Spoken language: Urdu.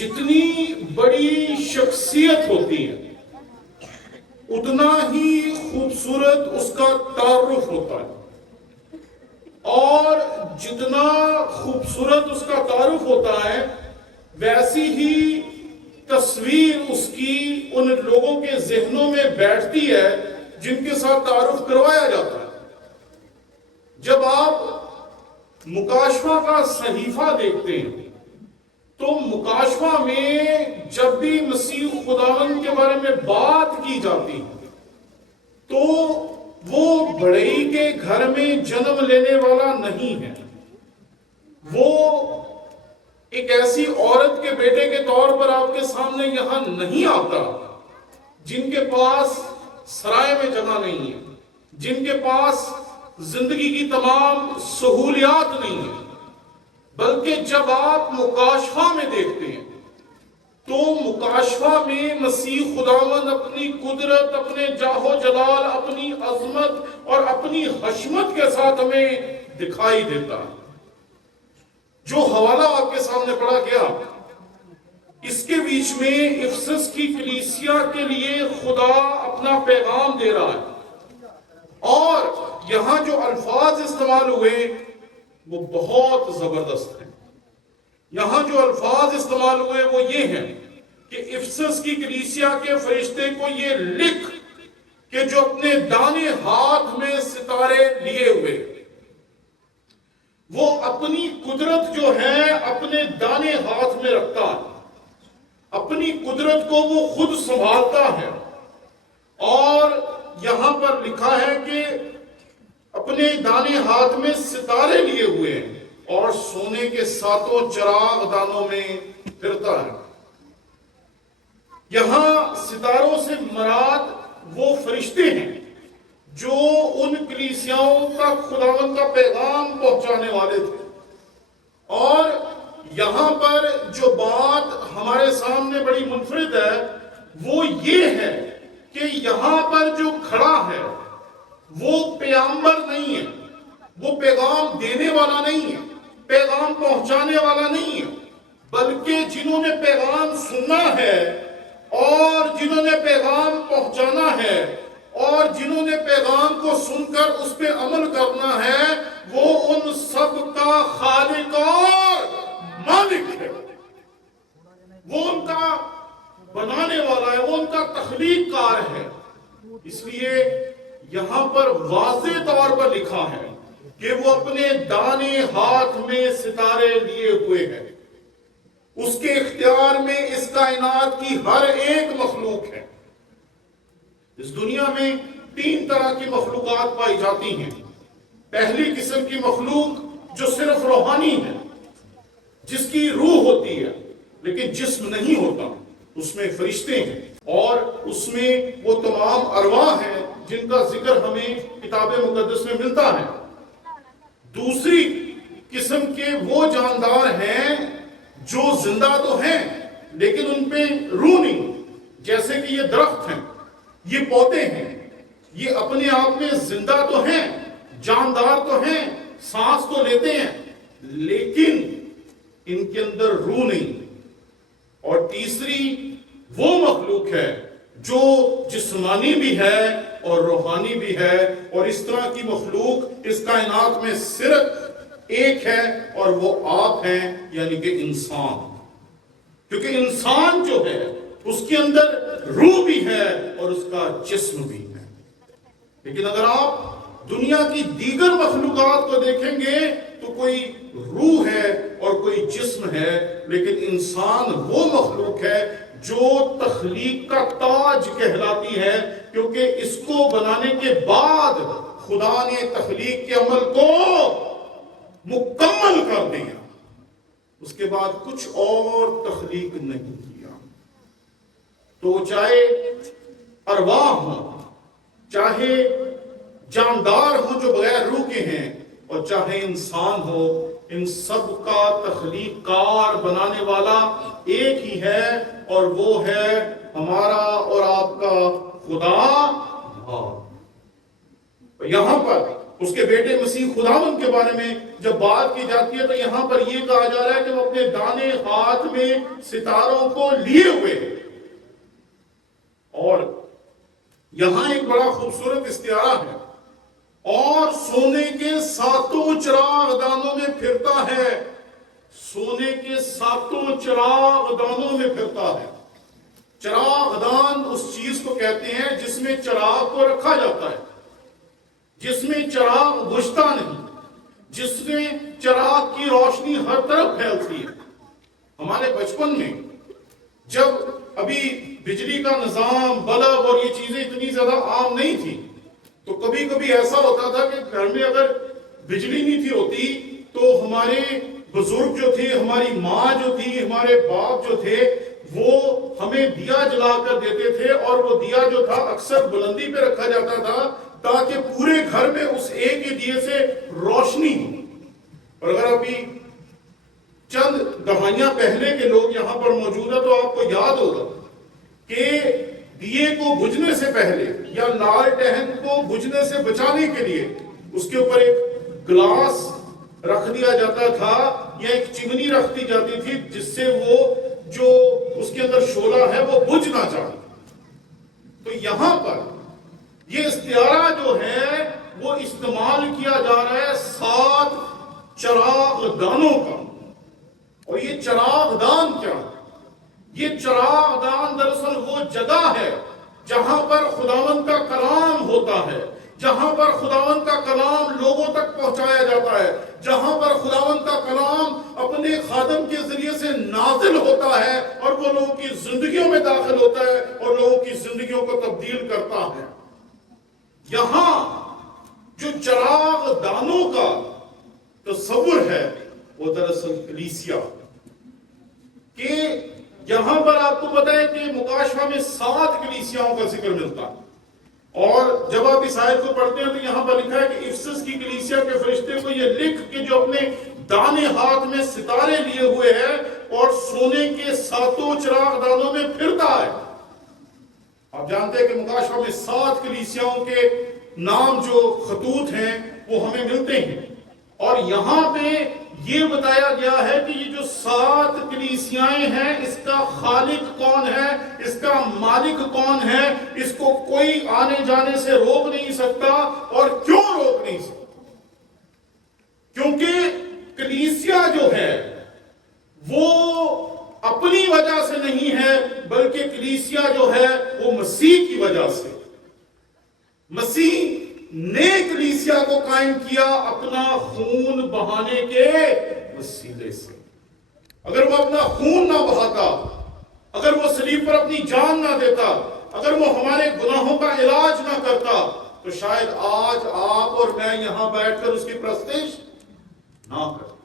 جتنی بڑی شخصیت ہوتی ہے اتنا ہی خوبصورت اس کا تعارف ہوتا ہے، اور جتنا خوبصورت اس کا تعارف ہوتا ہے ویسی ہی تصویر اس کی ان لوگوں کے ذہنوں میں بیٹھتی ہے جن کے ساتھ تعارف کروایا جاتا ہے۔ جب آپ مکاشفہ کا صحیفہ دیکھتے ہیں تو مکاشفہ میں جب بھی مسیح خداوند کے بارے میں بات کی جاتی ہے تو وہ بڑئی کے گھر میں جنم لینے والا نہیں ہے، وہ ایک ایسی عورت کے بیٹے کے طور پر آپ کے سامنے یہاں نہیں آتا جن کے پاس سرائے میں جگہ نہیں ہے، جن کے پاس زندگی کی تمام سہولیات نہیں ہیں، بلکہ جب آپ مکاشفہ میں دیکھتے ہیں تو مکاشفہ میں مسیح خداوند اپنی قدرت، اپنے جاہ و جلال، اپنی عظمت اور اپنی حشمت کے ساتھ ہمیں دکھائی دیتا ہے۔ جو حوالہ آپ کے سامنے پڑھا گیا اس کے بیچ میں افسس کی کلیسیا کے لیے خدا اپنا پیغام دے رہا ہے، اور یہاں جو الفاظ استعمال ہوئے وہ بہت زبردست ہیں۔ یہاں جو الفاظ استعمال ہوئے وہ یہ ہیں کہ افسس کی کلیسیا کے فرشتے کو یہ لکھ کہ جو اپنے دانے ہاتھ میں ستارے لیے ہوئے، وہ اپنی قدرت جو ہے اپنے دانے ہاتھ میں رکھتا ہے، اپنی قدرت کو وہ خود سنبھالتا ہے، اور یہاں پر لکھا ہے کہ اپنے دانے ہاتھ میں ستارے لیے ہوئے ہیں اور سونے کے ساتوں چراغ دانوں میں پھرتا ہے۔ یہاں ستاروں سے مراد وہ فرشتے ہیں جو ان کلیسیاؤں تک خداوند کا پیغام پہنچانے والے تھے، اور یہاں پر جو بات ہمارے سامنے بڑی منفرد ہے وہ یہ ہے کہ یہاں پر جو کھڑا ہے وہ پیغمبر نہیں ہے، وہ پیغام دینے والا نہیں ہے، پیغام پہنچانے والا نہیں ہے، بلکہ جنہوں نے پیغام سننا ہے اور جنہوں نے پیغام پہنچانا ہے اور جنہوں نے پیغام کو سن کر اس پہ عمل کرنا ہے وہ ان سب کا خالق اور مالک ہے، وہ ان کا بنانے والا ہے، وہ ان کا تخلیق کار ہے۔ اس لیے یہاں پر واضح طور پر لکھا ہے کہ وہ اپنے دانے ہاتھ میں ستارے لیے ہوئے ہیں، اس کے اختیار میں اس کائنات کی ہر ایک مخلوق ہے۔ اس دنیا میں 3 طرح کی مخلوقات پائی جاتی ہیں۔ پہلی قسم کی مخلوق جو صرف روحانی ہے، جس کی روح ہوتی ہے لیکن جسم نہیں ہوتا، اس میں فرشتے ہیں اور اس میں وہ تمام ارواح ہیں جن کا ذکر ہمیں کتاب مقدس میں ملتا ہے۔ دوسری قسم کے وہ جاندار ہیں جو زندہ تو ہیں لیکن ان پہ روح نہیں، جیسے کہ یہ درخت ہیں، یہ پودے ہیں، یہ اپنے آپ میں زندہ تو ہیں، جاندار تو ہیں، سانس تو لیتے ہیں، لیکن ان کے اندر روح نہیں۔ اور تیسری وہ مخلوق ہے جو جسمانی بھی ہے اور روحانی بھی ہے، اور اس طرح کی مخلوق اس کائنات میں صرف ایک ہے اور وہ آپ ہیں، یعنی کہ انسان۔ کیونکہ انسان جو ہے اس کے اندر روح بھی ہے اور اس کا جسم بھی ہے۔ لیکن اگر آپ دنیا کی دیگر مخلوقات کو دیکھیں گے تو کوئی روح ہے اور کوئی جسم ہے، لیکن انسان وہ مخلوق ہے جو تخلیق کا تاج کہلاتی ہے، کیونکہ اس کو بنانے کے بعد خدا نے تخلیق کے عمل کو مکمل کر دیا، اس کے بعد کچھ اور تخلیق نہیں کیا۔ تو چاہے ارواح ہوں، چاہے جاندار ہوں جو بغیر روح کے ہیں، اور چاہے انسان ہو، ان سب کا تخلیق کار بنانے والا ایک ہی ہے، اور وہ ہے ہمارا اور آپ کا خدا۔ یہاں پر اس کے بیٹے مسیح خداوند کے بارے میں جب بات کی جاتی ہے تو یہاں پر یہ کہا جا رہا ہے کہ وہ اپنے دانے ہاتھ میں ستاروں کو لیے ہوئے ہیں۔ اور یہاں ایک بڑا خوبصورت استعارہ ہے، اور سونے کے ساتوں چراغ دانوں میں پھرتا ہے، سونے کے ساتوں چراغ دانوں میں پھرتا ہے۔ چراغ دان اس چیز کو کہتے ہیں جس میں چراغ کو رکھا جاتا ہے، جس میں چراغ بجھتا نہیں، جس میں چراغ کی روشنی ہر طرف پھیلتی ہے۔ ہمارے بچپن میں جب ابھی بجلی کا نظام، بلب اور یہ چیزیں اتنی زیادہ عام نہیں تھی، تو کبھی کبھی ایسا ہوتا تھا کہ گھر میں اگر بجلی نہیں تھی ہوتی تو ہمارے بزرگ جو تھے، ہماری ماں جو تھی، ہمارے باپ جو تھے، وہ ہمیں دیا جلا کر دیتے تھے، اور وہ دیا جو تھا اکثر بلندی پہ رکھا جاتا تھا تاکہ پورے گھر میں اس ایک ہی دیے سے روشنی ہو۔ اور اگر ابھی چند دہائیاں پہلے کے لوگ یہاں پر موجود ہیں تو آپ کو یاد ہوگا کہ دیے کو بجھنے سے پہلے یا لالٹین کو بجھنے سے بچانے کے لیے اس کے اوپر ایک گلاس رکھ دیا جاتا تھا یا ایک چمنی رکھ دی جاتی تھی جس سے وہ جو اس کے اندر شعلہ ہے وہ بجھ نہ جائے۔ تو یہاں پر یہ استعارہ جو ہے وہ استعمال کیا جا رہا ہے 7 چراغ دانوں کا۔ اور یہ چراغ دان کیا ہے؟ یہ چراغ دان دراصل وہ جگہ ہے جہاں پر خداوند کا کلام ہوتا ہے، جہاں پر خداوند کا کلام لوگوں تک پہنچایا جاتا ہے، جہاں پر خداوند کا کلام اپنے خادم کے ذریعے سے نازل ہوتا ہے اور وہ لوگوں کی زندگیوں میں داخل ہوتا ہے اور لوگوں کی زندگیوں کو تبدیل کرتا ہے۔ یہاں جو چراغ دانوں کا تصور ہے وہ دراصل کلیسیا، کہ یہاں پر آپ کو پتا ہے کہ مکاشفہ میں 7 کلیسیاؤں کا ذکر ملتا ہے، اور جب آپ اس آیت کو پڑھتے ہیں تو یہاں پر لکھا ہے کہ افسس کی کلیسیا کے فرشتے کو یہ لکھ کہ جو اپنے دانے ہاتھ میں ستارے لیے ہوئے ہیں اور سونے کے 7 چراغ دانوں میں پھرتا ہے۔ آپ جانتے ہیں کہ مکاشفہ میں 7 کلیسیاؤں کے نام جو خطوط ہیں وہ ہمیں ملتے ہیں، اور یہاں پہ یہ بتایا گیا ہے کہ یہ جو 7 کلیسیائیں ہیں اس کا خالق کون ہے، اس کا مالک کون ہے، اس کو کوئی آنے جانے سے روک نہیں سکتا۔ اور کیوں روک نہیں سکتا؟ کیونکہ کلیسیا جو ہے وہ اپنی وجہ سے نہیں ہے، بلکہ کلیسیا جو ہے وہ مسیح کی وجہ سے۔ مسیح نے کلیسیا کو قائم کیا اپنا خون بہانے کے وسیلے سے۔ اگر وہ اپنا خون نہ بہاتا، اگر وہ صلیب پر اپنی جان نہ دیتا، اگر وہ ہمارے گناہوں کا علاج نہ کرتا تو شاید آج آپ اور میں یہاں بیٹھ کر اس کی پرستش نہ کرتے۔